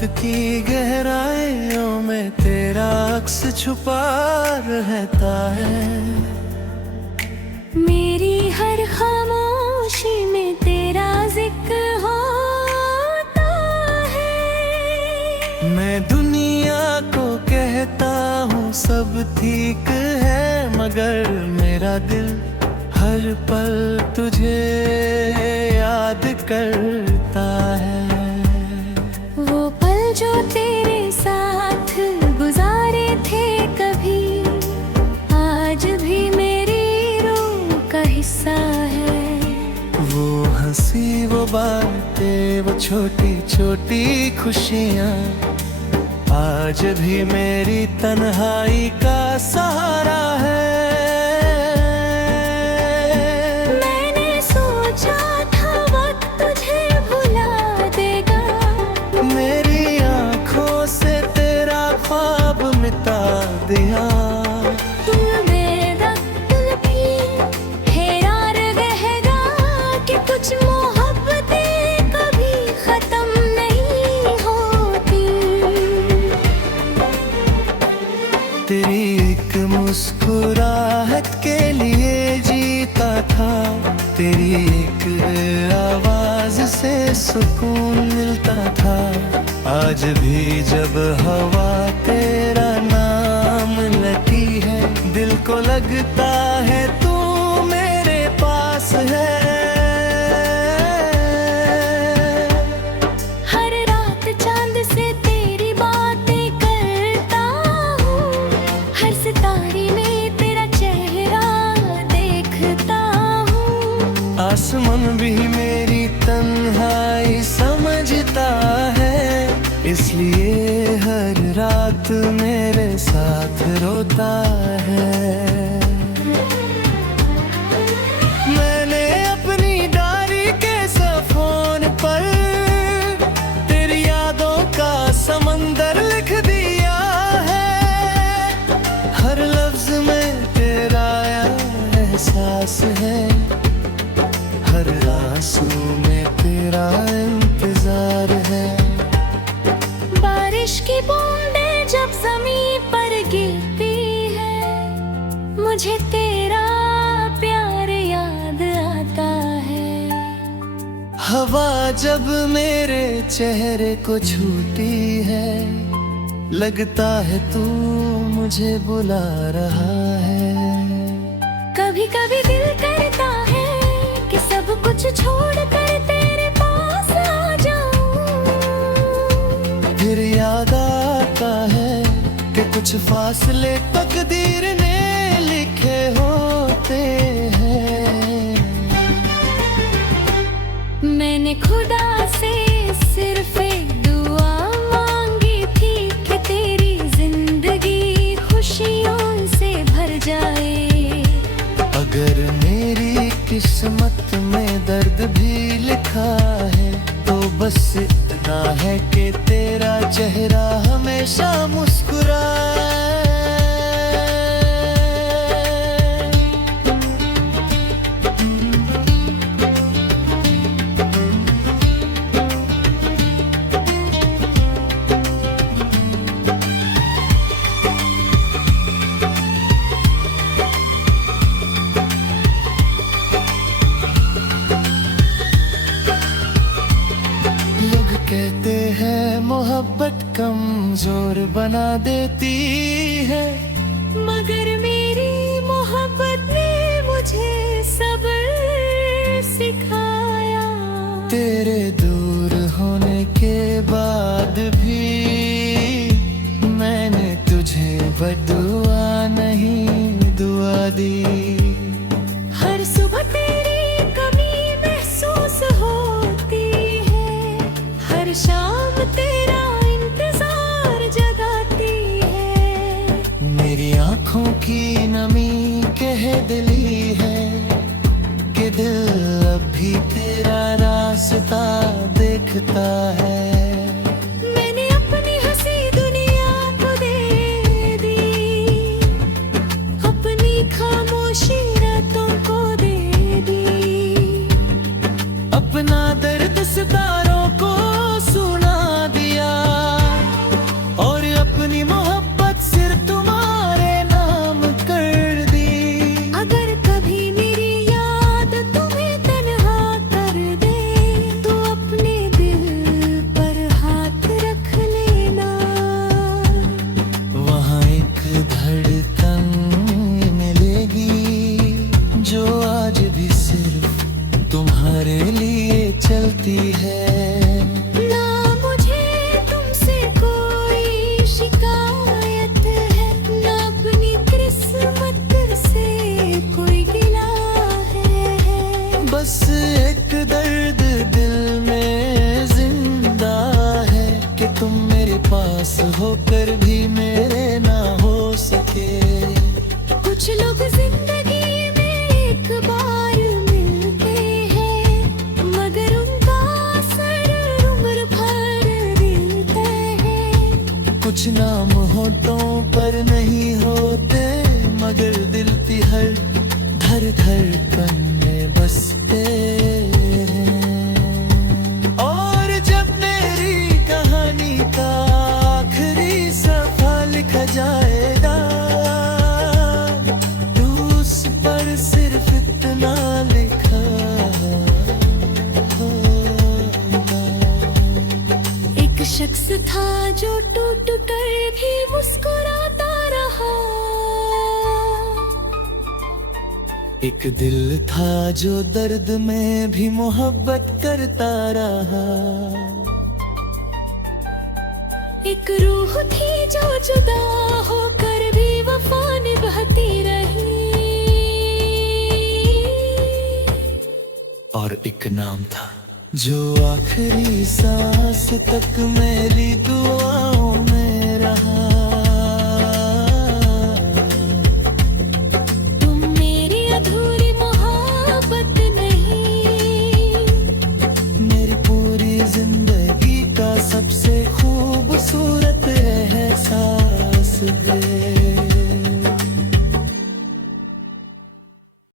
रात की गहराइयों में तेरा अक्स छुपा रहता है। मेरी हर खामोशी में तेरा जिक्र होता है। मैं दुनिया को कहता हूँ सब ठीक है, मगर मेरा दिल हर पल तुझे याद करता है। वो पल जो तेरे साथ गुजारे थे कभी, आज भी मेरी रूह का हिस्सा है। वो हंसी, वो बातें, वो छोटी छोटी खुशियाँ आज भी मेरी तन्हाई का सहारा है। दिया कि कुछ मोहब्बतें कभी खत्म नहीं होती। तेरी एक मुस्कुराहट के लिए जीता था, तेरी एक आवाज से सुकून मिलता था। आज भी जब हवा तेरा नाम लेती है, दिल को लगता है तू मेरे पास है। हर रात चांद से तेरी बातें करता हूँ, हर सितारे में तेरा चेहरा देखता हूँ। आसमान भी मेरी तन्हाई समझता है, इसलिए हर रात मेरे साथ रोता है। मैंने अपनी डायरी के सफ़ों पर तेरी यादों का समंदर लिख दिया है। हर लफ्ज में तेरा एहसास है, हर आंसू में तेरा इंतजार है। बारिश की बूंदें जब ज़मीन पर गिरती है, मुझे तेरा प्यार याद आता है। हवा जब मेरे चेहरे को छूती है, लगता है तू मुझे बुला रहा है। कभी कभी दिल करता है कि सब कुछ छोड़कर तेरे पास आ जाऊं। फिर याद आता है कि कुछ फासले तकदीर ने लिखे होते हैं। मैंने खुदा से सिर्फ एक दुआ मांगी थी कि तेरी जिंदगी खुशियों से भर जाए। अगर मेरी किस्मत में दर्द भी लिखा है, तो बस इतना है कि तेरा चेहरा हमेशा मुस्कुराए। कहते हैं मोहब्बत कमजोर बना देती है, मगर मेरी मोहब्बत ने मुझे सब्र सिखाया। तेरे दूर होने के बाद भी मैंने तुझे बदुआ नहीं दुआ दी। हर सुबह तेरी कमी महसूस होती है, हर शाम तेरा इंतजार जगाती है। मेरी आँखों की नमी कह दिली है कि दिल अब भी तेरा रास्ता देखता है। मैंने अपनी हंसी दुनिया को दे दी, अपनी खामोशी रातों को दे दी, अपना दर्द सितारों को सुना दिया। होकर भी मेरे ना हो सके। कुछ लोग जिंदगी में एक बार मिलते हैं, मगर उनका असर उम्र भर दिलते हैं। कुछ नाम होठों पर नहीं होते, मगर दिल की हर धर धड़कन में बसते हैं। और जब मेरी कहानी का आखिरी सफ़ा लिखा जाएगा, तो उस पर सिर्फ इतना लिखा होगा। एक शख्स था जो टूट कर भी मुस्कुराता रहा। एक दिल था जो दर्द में भी मोहब्बत करता रहा। एक रूह थी जो जुदा होकर भी वफा निभाती रही। और एक नाम था जो आखिरी सांस तक मेरी दुआ